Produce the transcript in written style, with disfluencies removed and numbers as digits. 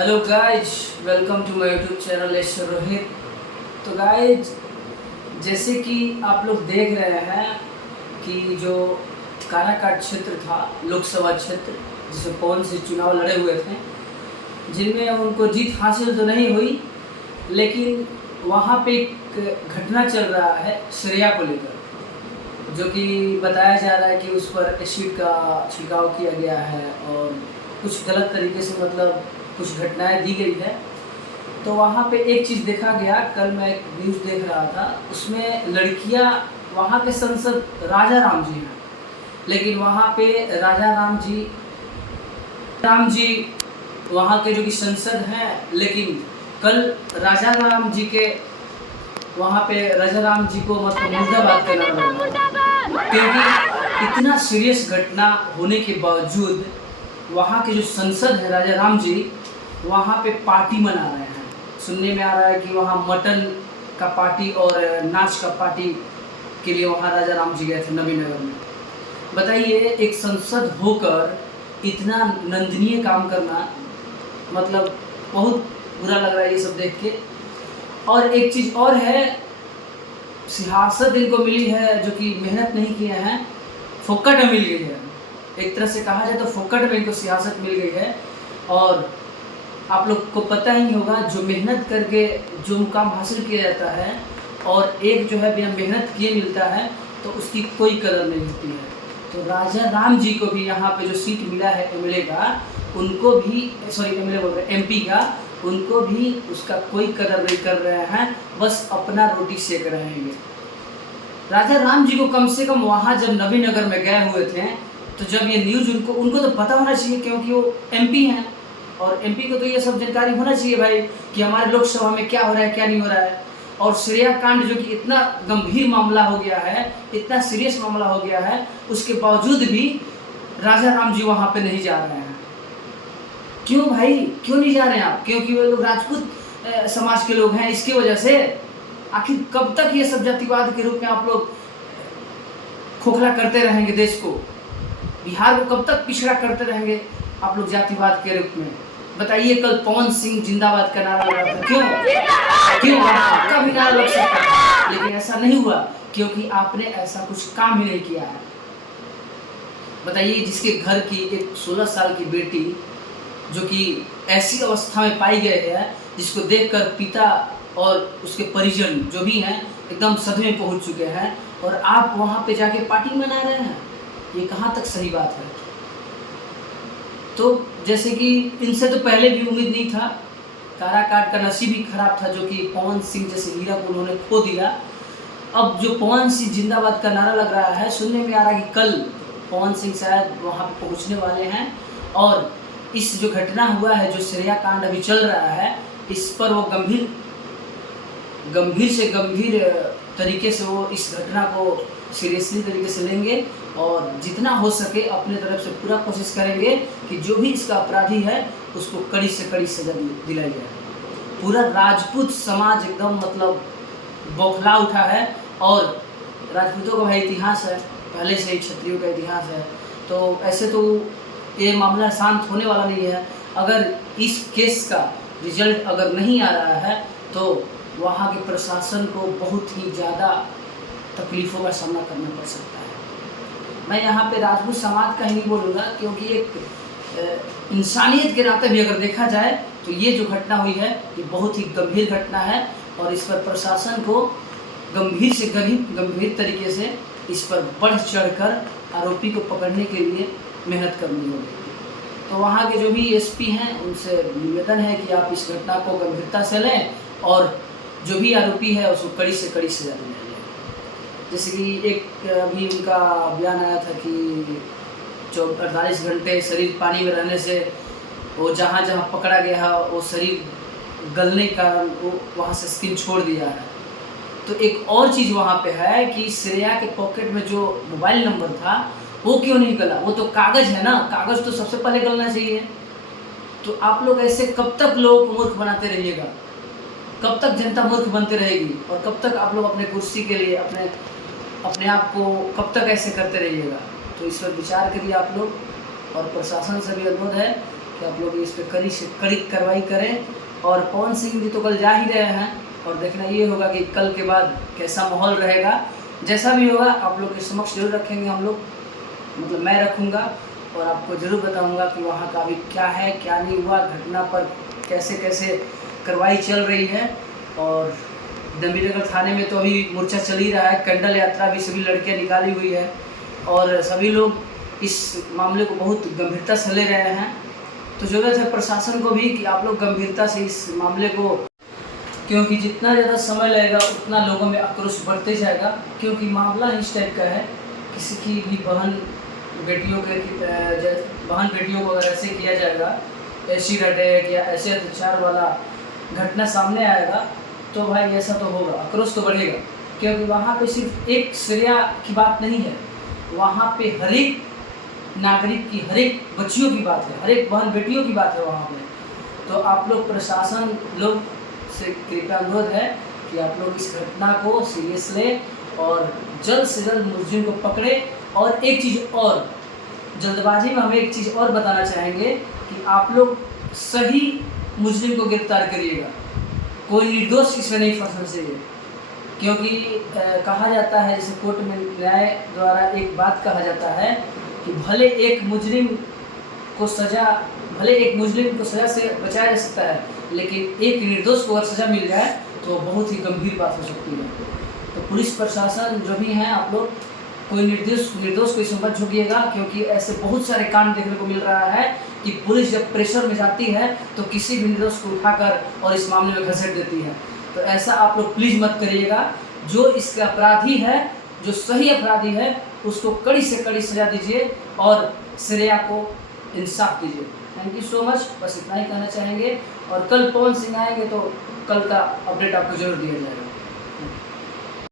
Hello guys, welcome to my YouTube channel S Rohit. तो guys, जैसे कि आप लोग देख रहे हैं कि जो काराकाट क्षेत्र था, लोकसभा क्षेत्र जिसमें पवन सिंह चुनाव लड़े हुए थे, जिनमें उनको जीत हासिल तो नहीं हुई, लेकिन वहाँ पे एक घटना चल रहा है श्रेया को लेकर, जो कि बताया जा रहा है कि उस पर एसिड का छिड़काव किया गया है और कुछ गलत तरीके से मतलब कुछ घटनाएं दी गई है। तो वहाँ पे एक चीज़ देखा गया, कल मैं एक न्यूज़ देख रहा था, उसमें लड़कियाँ वहाँ के सांसद राजा राम जी हैं, लेकिन वहाँ पे राजा राम जी वहाँ के जो कि संसद हैं, लेकिन कल राजा राम जी के वहाँ पे राजा राम जी को मतलब मुर्दाबाद करना पड़ा, क्योंकि इतना सीरियस घटना होने के बावजूद वहाँ के जो संसद है राजा राम जी वहाँ पे पार्टी मना रहे हैं। सुनने में आ रहा है कि वहाँ मटन का पार्टी और नाच का पार्टी के लिए वहाँ राजा राम जी गए थे नवीनगर में। बताइए, एक संसद होकर इतना नंदनीय काम करना, मतलब बहुत बुरा लग रहा है ये सब देख के। और एक चीज़ और है, सियासत इनको मिली है जो कि मेहनत नहीं किए हैं, फोकट में मिल गई है। एक तरह से कहा जाए तो फोकट में इनको सियासत मिल गई है। और आप लोग को पता ही होगा, जो मेहनत करके जो मुकाम हासिल किया जाता है और एक जो है बिना मेहनत किए मिलता है तो उसकी कोई कदर नहीं होती है। तो राजा राम जी को भी यहाँ पे जो सीट मिला है एमएलए का, उनको भी एमएलए बोल रहे एमपी का, उनको भी उसका कोई कदर नहीं कर रहे हैं, बस अपना रोटी सेक रहे हैं। राजा राम जी को कम से कम वहाँ जब नवीनगर में गए हुए थे तो जब ये न्यूज़ उनको तो पता होना चाहिए, क्योंकि वो एमपी हैं और एमपी को तो ये सब जानकारी होना चाहिए भाई कि हमारे लोकसभा में क्या हो रहा है क्या नहीं हो रहा है। और श्रेया कांड जो कि इतना गंभीर मामला हो गया है, इतना सीरियस मामला हो गया है, उसके बावजूद भी राजा राम जी वहाँ पे नहीं जा रहे हैं। क्यों भाई, क्यों नहीं जा रहे हैं आप? क्योंकि वो लोग राजपूत समाज के लोग हैं, इसकी वजह से। आखिर कब तक ये सब जातिवाद के रूप में आप लोग खोखला करते रहेंगे देश को? बिहार को कब तक पिछड़ा करते रहेंगे आप लोग जातिवाद के रूप में? बताइए, कल पवन सिंह जिंदाबाद का नारा लगा था, क्यों आपका भी नारा लग सकता है, लेकिन ऐसा नहीं हुआ क्योंकि आपने ऐसा कुछ काम ही नहीं किया है। बताइए, जिसके घर की एक 16 साल की बेटी जो कि ऐसी अवस्था में पाई गई है, जिसको देखकर पिता और उसके परिजन जो भी हैं एकदम सदमे पहुंच चुके हैं, और आप वहां पे जाके पार्टी मना रहे हैं, ये कहाँ तक सही बात है? तो जैसे कि इनसे तो पहले भी उम्मीद नहीं था, काराकाट का नसीब ही खराब था जो कि पवन सिंह जैसे हीरा को उन्होंने खो दिया। अब जो पवन सिंह जिंदाबाद का नारा लग रहा है, सुनने में आ रहा है कि कल पवन सिंह शायद वहाँ पे पहुँचने वाले हैं, और इस जो घटना हुआ है, जो श्रेया कांड अभी चल रहा है, इस पर वो गंभीर से गंभीर तरीके से वो इस घटना को सीरियसली तरीके से लेंगे और जितना हो सके अपने तरफ से पूरा कोशिश करेंगे कि जो भी इसका अपराधी है उसको कड़ी से कड़ी सजा दिलाई जाए। पूरा राजपूत समाज एकदम मतलब बौखला उठा है, और राजपूतों का भाई इतिहास है, पहले से ही क्षत्रियों का इतिहास है, तो ऐसे तो ये मामला शांत होने वाला नहीं है। अगर इस केस का रिजल्ट अगर नहीं आ रहा है तो वहाँ के प्रशासन को बहुत ही ज़्यादा तकलीफ़ों का सामना करना पड़ सकता है। मैं यहाँ पे राजपूत समाज का ही नहीं बोलूँगा, क्योंकि एक इंसानियत के नाते भी अगर देखा जाए तो ये जो घटना हुई है ये बहुत ही गंभीर घटना है, और इस पर प्रशासन को गंभीर तरीके से इस पर बढ़ चढ़कर आरोपी को पकड़ने के लिए मेहनत करनी होगी। तो वहाँ के जो भी एसपी हैं उनसे निवेदन है कि आप इस घटना को गंभीरता से लें और जो भी आरोपी है उसको कड़ी से कड़ी सजा दी जाए। जैसे कि एक अभी उनका बयान आया था कि 48 घंटे शरीर पानी में रहने से वो जहाँ जहाँ पकड़ा गया है वो शरीर गलने का वो वहाँ से स्किन छोड़ दिया है। तो एक और चीज़ वहाँ पे है कि श्रेया के पॉकेट में जो मोबाइल नंबर था वो क्यों नहीं गला? वो तो कागज़ है ना, कागज़ तो सबसे पहले गलना चाहिए। तो आप लोग ऐसे कब तक लोगों को मूर्ख बनाते रहिएगा? कब तक जनता मूर्ख बनती रहेगी? और कब तक आप लोग अपने कुर्सी के लिए अपने आप को कब तक ऐसे करते रहिएगा? तो इस पर विचार करिए आप लोग। और प्रशासन से भी अनुरोध है कि आप लोग इस पर कड़ी से कड़ी कार्रवाई करें। और पवन सिंह जी तो कल जा ही रहे हैं, और देखना ये होगा कि कल के बाद कैसा माहौल रहेगा। जैसा भी होगा आप लोग के समक्ष जरूर रखेंगे हम लोग, मतलब मैं रखूँगा, और आपको ज़रूर बताऊँगा कि वहाँ का अभी क्या है क्या नहीं हुआ, घटना पर कैसे कैसे कार्रवाई चल रही है। और डंबीनगर थाने में तो अभी मोर्चा चल ही रहा है, कैंडल यात्रा भी सभी लड़कियाँ निकाली हुई है, और सभी लोग इस मामले को बहुत गंभीरता से ले रहे हैं। तो ज़रूरत है प्रशासन को भी कि आप लोग गंभीरता से इस मामले को, क्योंकि जितना ज़्यादा समय लगेगा उतना लोगों में आक्रोश बढ़ते जाएगा। क्योंकि मामला इस टाइप का है, किसी की भी बहन बेटियों को अगर ऐसे किया जाएगा, एसिड अटैक या ऐसे अत्याचार वाला घटना सामने आएगा, तो भाई ऐसा तो होगा, आक्रोश तो बढ़ेगा। क्योंकि वहाँ पे सिर्फ एक श्रेया की बात नहीं है, वहाँ पे हर एक नागरिक की, हर एक बच्चियों की बात है, हर एक बहन बेटियों की बात है वहाँ पे। तो आप लोग प्रशासन लोग से कृपया अनुरोध है कि आप लोग इस घटना को सीरियस लें और जल्द से जल्द मुलजिम को पकड़े। और एक चीज़ और, जल्दबाजी में हम एक चीज़ और बताना चाहेंगे कि आप लोग सही मुजरिम को गिरफ्तार करिएगा, कोई निर्दोष इसमें नहीं फंसना चाहिए। क्योंकि कहा जाता है, जैसे कोर्ट में न्याय द्वारा एक बात कहा जाता है कि भले एक मुजरिम को सज़ा से बचाया जा सकता है, लेकिन एक निर्दोष को अगर सज़ा मिल जाए तो बहुत ही गंभीर बात हो सकती है। तो पुलिस प्रशासन जो भी हैं, आप लोग कोई निर्दोष को इसमें मत झुकिएगा। क्योंकि ऐसे बहुत सारे कांड देखने को मिल रहा है कि पुलिस जब प्रेशर में जाती है तो किसी भी निर्दोष को उठाकर और इस मामले में घसीट देती है। तो ऐसा आप लोग प्लीज़ मत करिएगा। जो इसका अपराधी है, जो सही अपराधी है, उसको कड़ी से कड़ी सज़ा दीजिए और श्रेया को इंसाफ दीजिए। थैंक यू सो मच, बस इतना ही कहना चाहेंगे। और कल पवन सिंह आएंगे तो कल का अपडेट आपको जरूर दिया जाएगा।